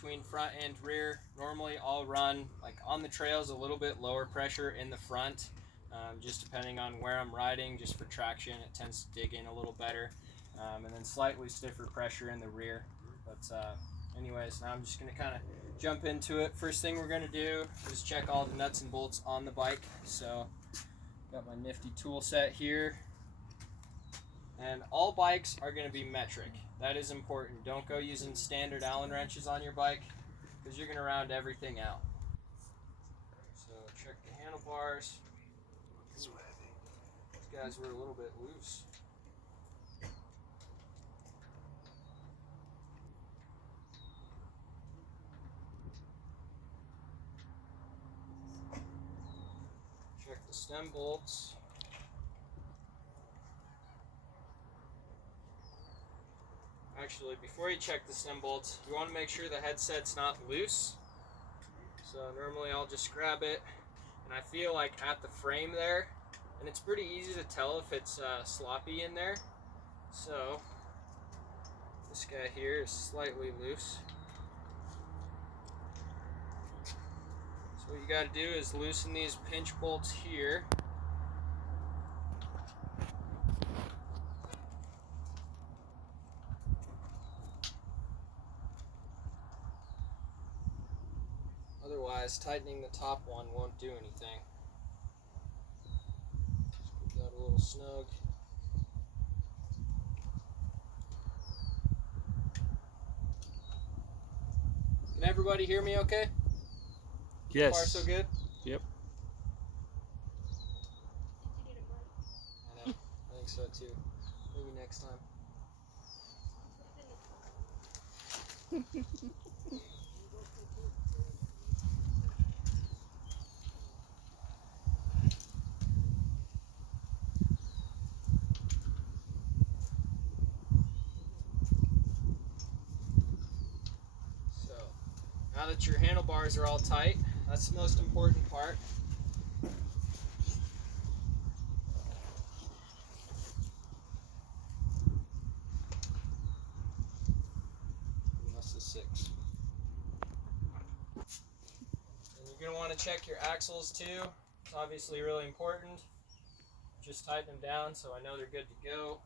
between front and rear. Normally I'll run like on the trails a little bit lower pressure in the front, just depending on where I'm riding, just for traction. It tends to dig in a little better, and then slightly stiffer pressure in the rear. But anyways, now I'm just going to kind of jump into it. First thing we're going to do is check all the nuts and bolts on the bike. So got my nifty tool set here. And all bikes are going to be metric. That is important. Don't go using standard Allen wrenches on your bike because you're going to round everything out. So check the handlebars. These guys were a little bit loose. Check the stem bolts. Actually, before you check the stem bolts, you want to make sure the headset's not loose. So normally I'll just grab it, and I feel like at the frame there, and it's pretty easy to tell if it's sloppy in there. So this guy here is slightly loose. So what you got to do is loosen these pinch bolts here. Otherwise, tightening the top one won't do anything. Just keep that a little snug. Can everybody hear me okay? Yes. So far, so good? Yep. I know. I think so too. Maybe next time. Now that your handlebars are all tight, that's the most important part. That's the 6. And you're going to want to check your axles too. It's obviously really important. Just tighten them down so I know they're good to go.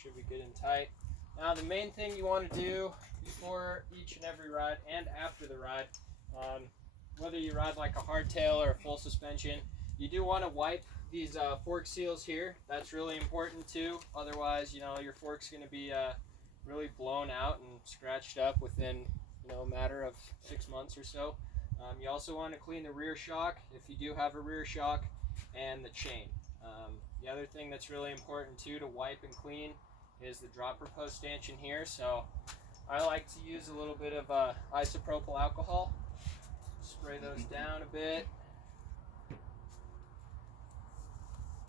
Should be good and tight. Now the main thing you want to do before each and every ride and after the ride, whether you ride like a hardtail or a full suspension, you do want to wipe these fork seals here. That's really important too. Otherwise, your fork's going to be really blown out and scratched up within a matter of 6 months or so. You also want to clean the rear shock if you do have a rear shock, and the chain. The other thing that's really important too to wipe and clean is the dropper post stanchion here. So I like to use a little bit of isopropyl alcohol. Spray those down a bit.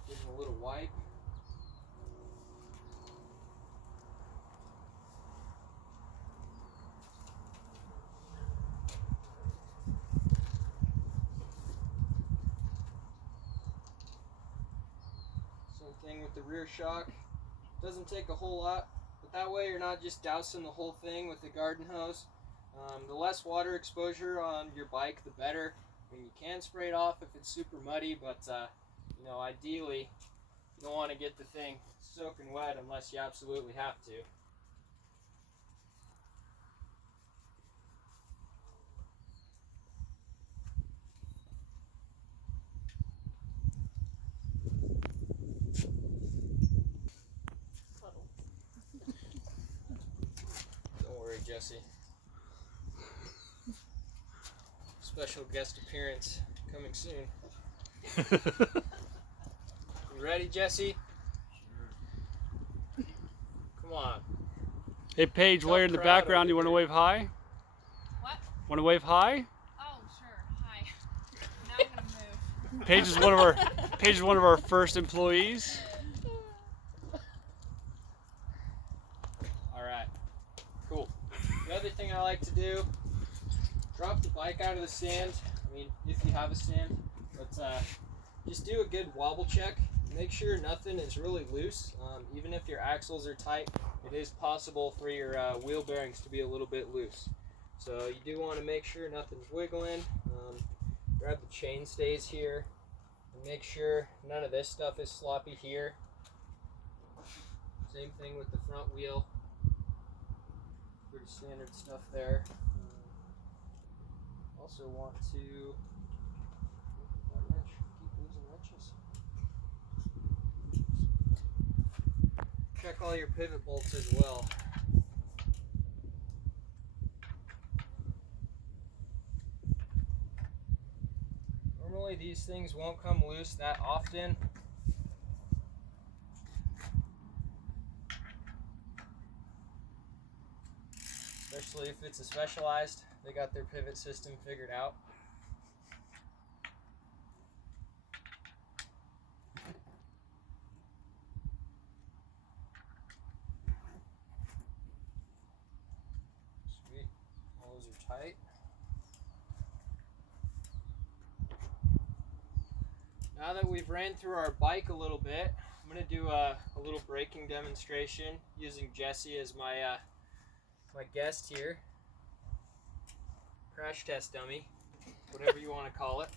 Give them a little wipe. Thing with the rear shock. Doesn't take a whole lot, but that way you're not just dousing the whole thing with the garden hose. The less water exposure on your bike, the better. I mean, you can spray it off if it's super muddy, but ideally you don't want to get the thing soaking wet unless you absolutely have to. Jesse. Special guest appearance coming soon. You ready, Jesse? Come on. Hey, Paige, while you're in the background, you want to wave hi? What? Want to wave hi? Oh, sure. Hi. Now I'm gonna move. Paige is one of our first employees. All right. Cool. The other thing I like to do, drop the bike out of the stand. I mean, if you have a stand, but just do a good wobble check make sure nothing is really loose. Even if your axles are tight, it is possible for your wheel bearings to be a little bit loose. So you do want to make sure nothing's wiggling. Grab the chain stays here and make sure none of this stuff is sloppy here. Same thing with the front wheel. Pretty standard stuff there. Also want to keep losing wrenches. Check all your pivot bolts as well. Normally these things won't come loose that often. Especially if it's a Specialized, they got their pivot system figured out. Sweet, all those are tight. Now that we've ran through our bike a little bit, I'm going to do a little braking demonstration using Jesse as my my guest here. Crash test dummy, whatever you want to call it.